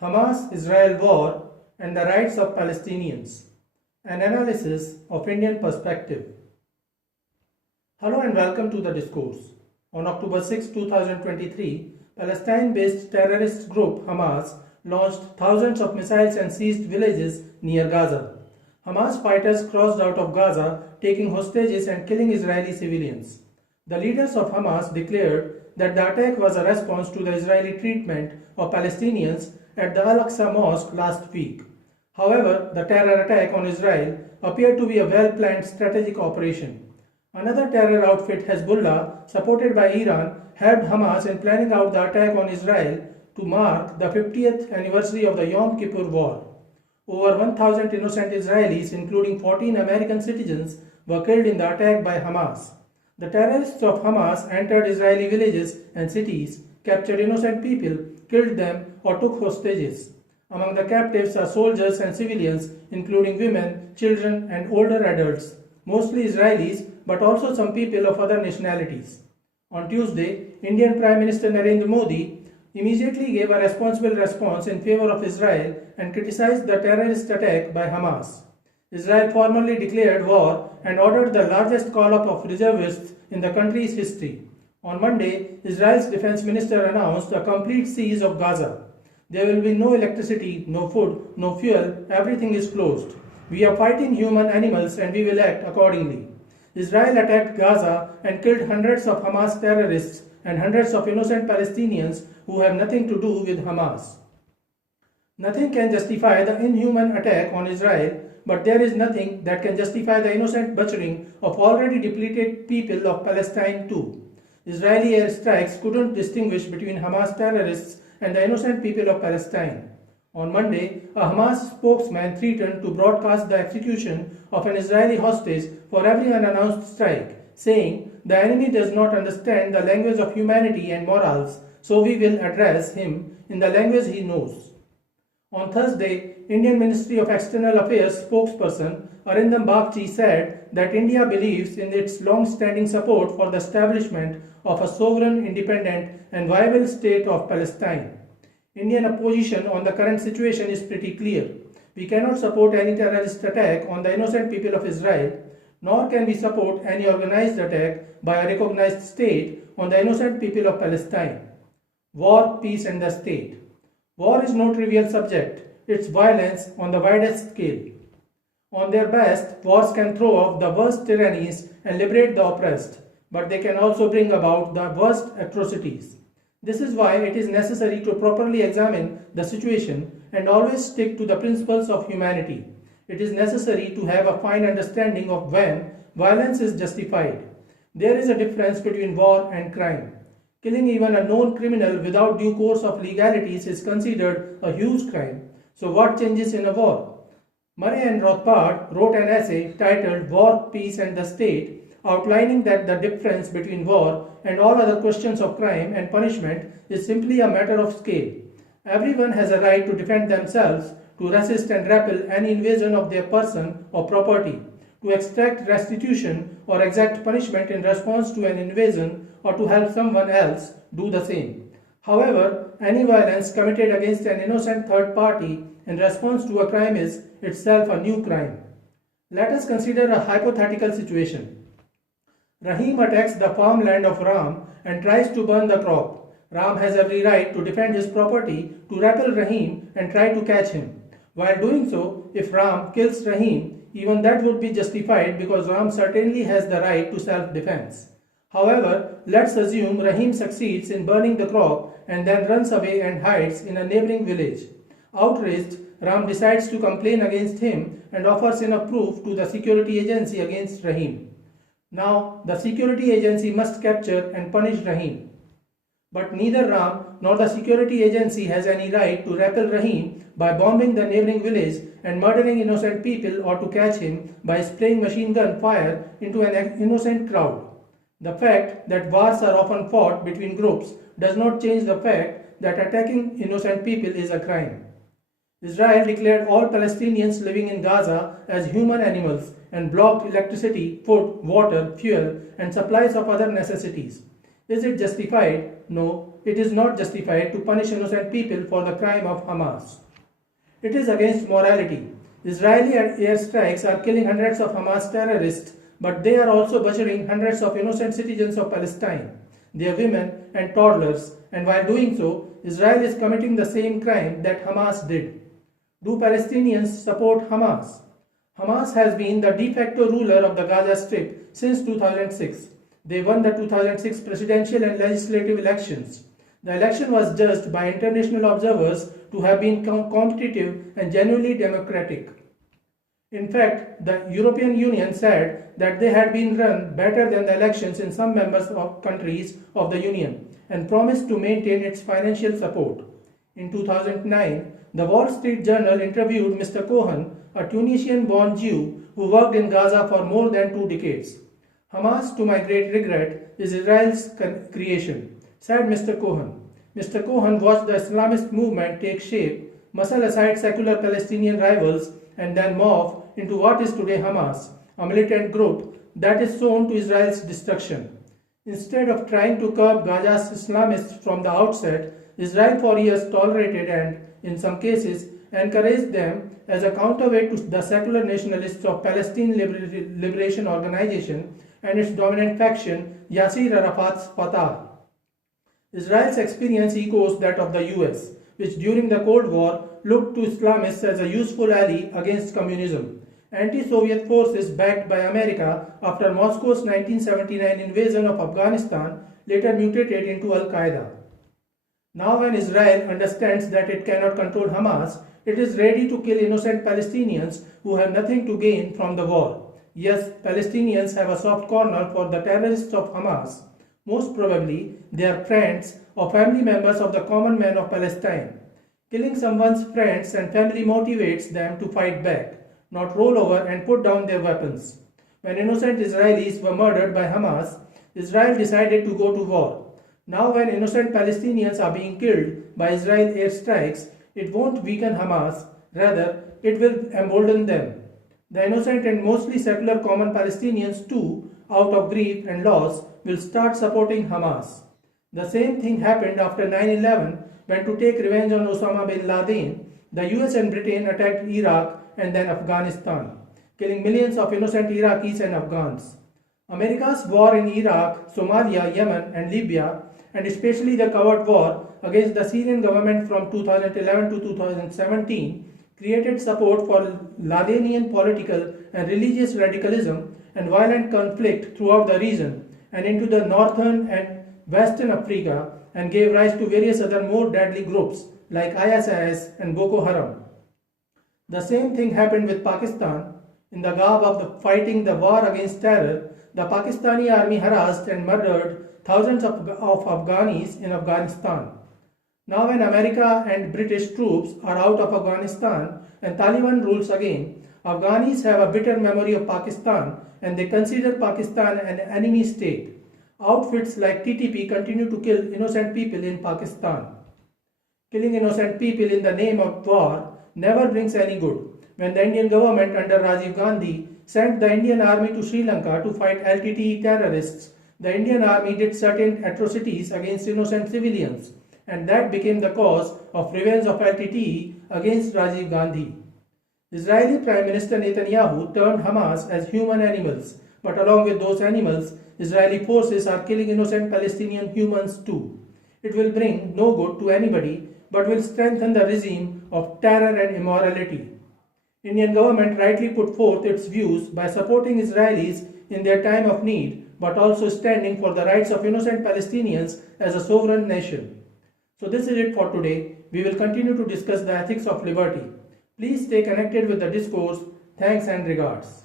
Hamas-Israel war and the rights of Palestinians. An analysis of Indian perspective. Hello and welcome to the discourse. On October 6, 2023, Palestine-based terrorist group Hamas launched thousands of missiles and seized villages near Gaza. Hamas fighters crossed out of Gaza, taking hostages and killing Israeli civilians. The leaders of Hamas declared that the attack was a response to the Israeli treatment of Palestinians at the al-Aqsa Mosque last week. However, the terror attack on Israel appeared to be a well-planned strategic operation. Another terror outfit, Hezbollah, supported by Iran, helped Hamas in planning out the attack on Israel to mark the 50th anniversary of the Yom Kippur War. Over 1,000 innocent Israelis, including 14 American citizens, were killed in the attack by Hamas. The terrorists of Hamas entered Israeli villages and cities, captured innocent people, killed them, or took hostages. Among the captives are soldiers and civilians, including women, children, and older adults, mostly Israelis, but also some people of other nationalities. On Tuesday, Indian Prime Minister Narendra Modi immediately gave a responsible response in favor of Israel and criticized the terrorist attack by Hamas. Israel formally declared war and ordered the largest call-up of reservists in the country's history. On Monday, Israel's defense minister announced a complete siege of Gaza. There will be no electricity, no food, no fuel, everything is closed. We are fighting human animals and we will act accordingly. Israel attacked Gaza and killed hundreds of Hamas terrorists and hundreds of innocent Palestinians who have nothing to do with Hamas. Nothing can justify the inhuman attack on Israel, but there is nothing that can justify the innocent butchering of already depleted people of Palestine too. Israeli airstrikes couldn't distinguish between Hamas terrorists and the innocent people of Palestine. On Monday, a Hamas spokesman threatened to broadcast the execution of an Israeli hostage for every unannounced strike, saying, "The enemy does not understand the language of humanity and morals, so we will address him in the language he knows." On Thursday, Indian Ministry of External Affairs spokesperson Arindam Bagchi said that India believes in its long-standing support for the establishment of a sovereign, independent and viable state of Palestine. Indian position on the current situation is pretty clear. We cannot support any terrorist attack on the innocent people of Israel, nor can we support any organized attack by a recognized state on the innocent people of Palestine. War, peace and the state. War is no trivial subject. It's violence on the widest scale. On their best, wars can throw off the worst tyrannies and liberate the oppressed, but they can also bring about the worst atrocities. This is why it is necessary to properly examine the situation and always stick to the principles of humanity. It is necessary to have a fine understanding of when violence is justified. There is a difference between war and crime. Killing even a known criminal without due course of legalities is considered a huge crime. So what changes in a war? Murray and Rothbard wrote an essay titled War, Peace and the State, outlining that the difference between war and all other questions of crime and punishment is simply a matter of scale. Everyone has a right to defend themselves, to resist and repel any invasion of their person or property, to extract restitution or exact punishment in response to an invasion, or to help someone else do the same. However, any violence committed against an innocent third party in response to a crime is itself a new crime. Let us consider a hypothetical situation. Rahim attacks the farmland of Ram and tries to burn the crop. Ram has every right to defend his property, to repel Rahim and try to catch him. While doing so, if Ram kills Rahim, even that would be justified because Ram certainly has the right to self-defense. However, let's assume Rahim succeeds in burning the crop and then runs away and hides in a neighboring village. Outraged, Ram decides to complain against him and offers enough proof to the security agency against Rahim. Now, the security agency must capture and punish Rahim. But neither Ram nor the security agency has any right to repel Rahim by bombing the neighboring village and murdering innocent people, or to catch him by spraying machine gun fire into an innocent crowd. The fact that wars are often fought between groups does not change the fact that attacking innocent people is a crime. Israel declared all Palestinians living in Gaza as human animals and blocked electricity, food, water, fuel, and supplies of other necessities. Is it justified? No, it is not justified to punish innocent people for the crime of Hamas. It is against morality. Israeli airstrikes are killing hundreds of Hamas terrorists, but they are also butchering hundreds of innocent citizens of Palestine, their women and toddlers, and while doing so, Israel is committing the same crime that Hamas did. Do Palestinians support Hamas? Hamas has been the de facto ruler of the Gaza Strip since 2006. They won the 2006 presidential and legislative elections. The election was judged by international observers to have been competitive and genuinely democratic. In fact, the European Union said that they had been run better than the elections in some members of countries of the Union and promised to maintain its financial support. In 2009, the Wall Street Journal interviewed Mr. Cohen, a Tunisian-born Jew who worked in Gaza for more than 2 decades. Hamas, to my great regret, is Israel's creation, said Mr. Cohen. Mr. Cohen watched the Islamist movement take shape, muscle aside secular Palestinian rivals, and then morph into what is today Hamas, a militant group that is sown to Israel's destruction. Instead of trying to curb Gaza's Islamists from the outset, Israel for years tolerated and, in some cases, encouraged them as a counterweight to the secular nationalists of Palestine Liberation Organization and its dominant faction, Yasser Arafat's Fatah. Israel's experience echoes that of the US, which during the Cold War looked to Islamists as a useful ally against communism. Anti-Soviet forces backed by America after Moscow's 1979 invasion of Afghanistan later mutated into al-Qaeda. Now when Israel understands that it cannot control Hamas, it is ready to kill innocent Palestinians who have nothing to gain from the war. Yes, Palestinians have a soft corner for the terrorists of Hamas. Most probably, they are friends or family members of the common man of Palestine. Killing someone's friends and family motivates them to fight back, not roll over and put down their weapons. When innocent Israelis were murdered by Hamas, Israel decided to go to war. Now when innocent Palestinians are being killed by Israel airstrikes, it won't weaken Hamas, rather it will embolden them. The innocent and mostly secular common Palestinians too, out of grief and loss, will start supporting Hamas. The same thing happened after 9/11 when, to take revenge on Osama bin Laden, the US and Britain attacked Iraq and then Afghanistan, killing millions of innocent Iraqis and Afghans. America's war in Iraq, Somalia, Yemen and Libya, and especially the covert war against the Syrian government from 2011 to 2017, created support for Ladenian political and religious radicalism and violent conflict throughout the region and into the northern and western Africa, and gave rise to various other more deadly groups like ISIS and Boko Haram. The same thing happened with Pakistan. In the garb of fighting the war against terror, the Pakistani army harassed and murdered thousands of Afghanis in Afghanistan. Now when America and British troops are out of Afghanistan and Taliban rules again, Afghanis have a bitter memory of Pakistan and they consider Pakistan an enemy state. Outfits like TTP continue to kill innocent people in Pakistan. Killing innocent people in the name of war never brings any good. When the Indian government under Rajiv Gandhi sent the Indian army to Sri Lanka to fight LTTE terrorists, the Indian army did certain atrocities against innocent civilians, and that became the cause of revenge of LTTE against Rajiv Gandhi. Israeli Prime Minister Netanyahu termed Hamas as human animals, but along with those animals, Israeli forces are killing innocent Palestinian humans too. It will bring no good to anybody, but will strengthen the regime of terror and immorality. Indian government rightly put forth its views by supporting Israelis in their time of need, but also standing for the rights of innocent Palestinians as a sovereign nation. So this is it for today. We will continue to discuss the ethics of liberty. Please stay connected with the discourse. Thanks and regards.